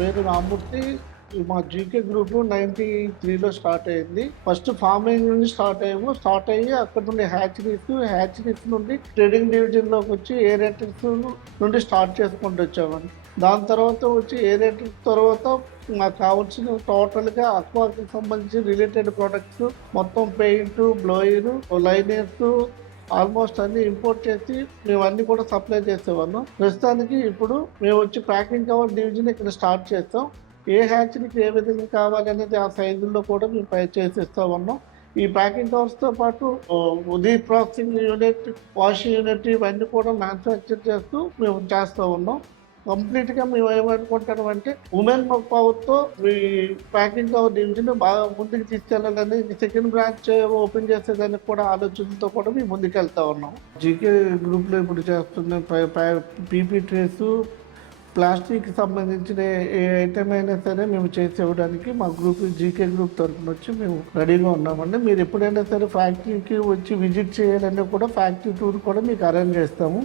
పేరు రామ్మూర్తి. మా GK group 93లో start అయింది. ఫస్ట్ ఫార్మింగ్ నుండి స్టార్ట్ అయ్యి అక్కడ నుండి హ్యాచరీస్ నుండి ట్రేడింగ్ డివిజన్లోకి వచ్చి ఏరియాటిక్స్ నుండి స్టార్ట్ చేసుకుంటూ వచ్చామండి. దాని తర్వాత వచ్చి ఏరియాటిక్స్ తర్వాత మాకు కావాల్సిన టోటల్గా అక్వాకి సంబంధించి రిలేటెడ్ ప్రొడక్ట్స్ మొత్తం పెయింట్, బ్లోయర్, లైనర్స్ ఆల్మోస్ట్ అన్ని ఇంపోర్ట్ చేసి మేము అన్ని కూడా సప్లై చేసేవాళ్ళం. ప్రస్తుతానికి ఇప్పుడు మేము వచ్చి ప్యాకింగ్ కవర్ డివిజన్ ఇక్కడ స్టార్ట్ చేస్తాం. ఏ హ్యాచరీకి ఏ విధంగా కావాలి అనేది ఆ సైజుల్లో కూడా మేము చేసిస్తా ఉన్నాం. ఈ ప్యాకింగ్ కవర్స్తో పాటు ప్రాసెసింగ్ యూనిట్, వాషింగ్ యూనిట్ ఇవన్నీ కూడా మ్యానుఫ్యాక్చర్ చేస్తూ మేము చేస్తూ ఉన్నాం. కంప్లీట్గా మేము ఏమనుకుంటాం అంటే ఉమెన్ పవర్తో ఈ ప్యాకింగ్ కవర్ డివిజన్ బాగా ముందుకు తీసుకెళ్ళాలని సెకండ్ బ్రాంచ్ ఓపెన్ చేసేదానికి కూడా ఆలోచనతో కూడా మేము ముందుకు వెళ్తా ఉన్నాం. జీకే గ్రూప్లో ఇప్పుడు చేస్తున్న పీపీ ట్రేస్, ప్లాస్టిక్ సంబంధించిన ఏ ఐటమ్ అయినా సరే మేము చేసి ఇవ్వడానికి మా గ్రూప్ జీకే గ్రూప్ తరఫున వచ్చి మేము రెడీగా ఉన్నామండి. మీరు ఎప్పుడైనా సరే ఫ్యాక్టరీకి వచ్చి విజిట్ చేయాలన్నా కూడా ఫ్యాక్టరీ టూర్ కూడా మీకు అరేంజ్ చేస్తాము.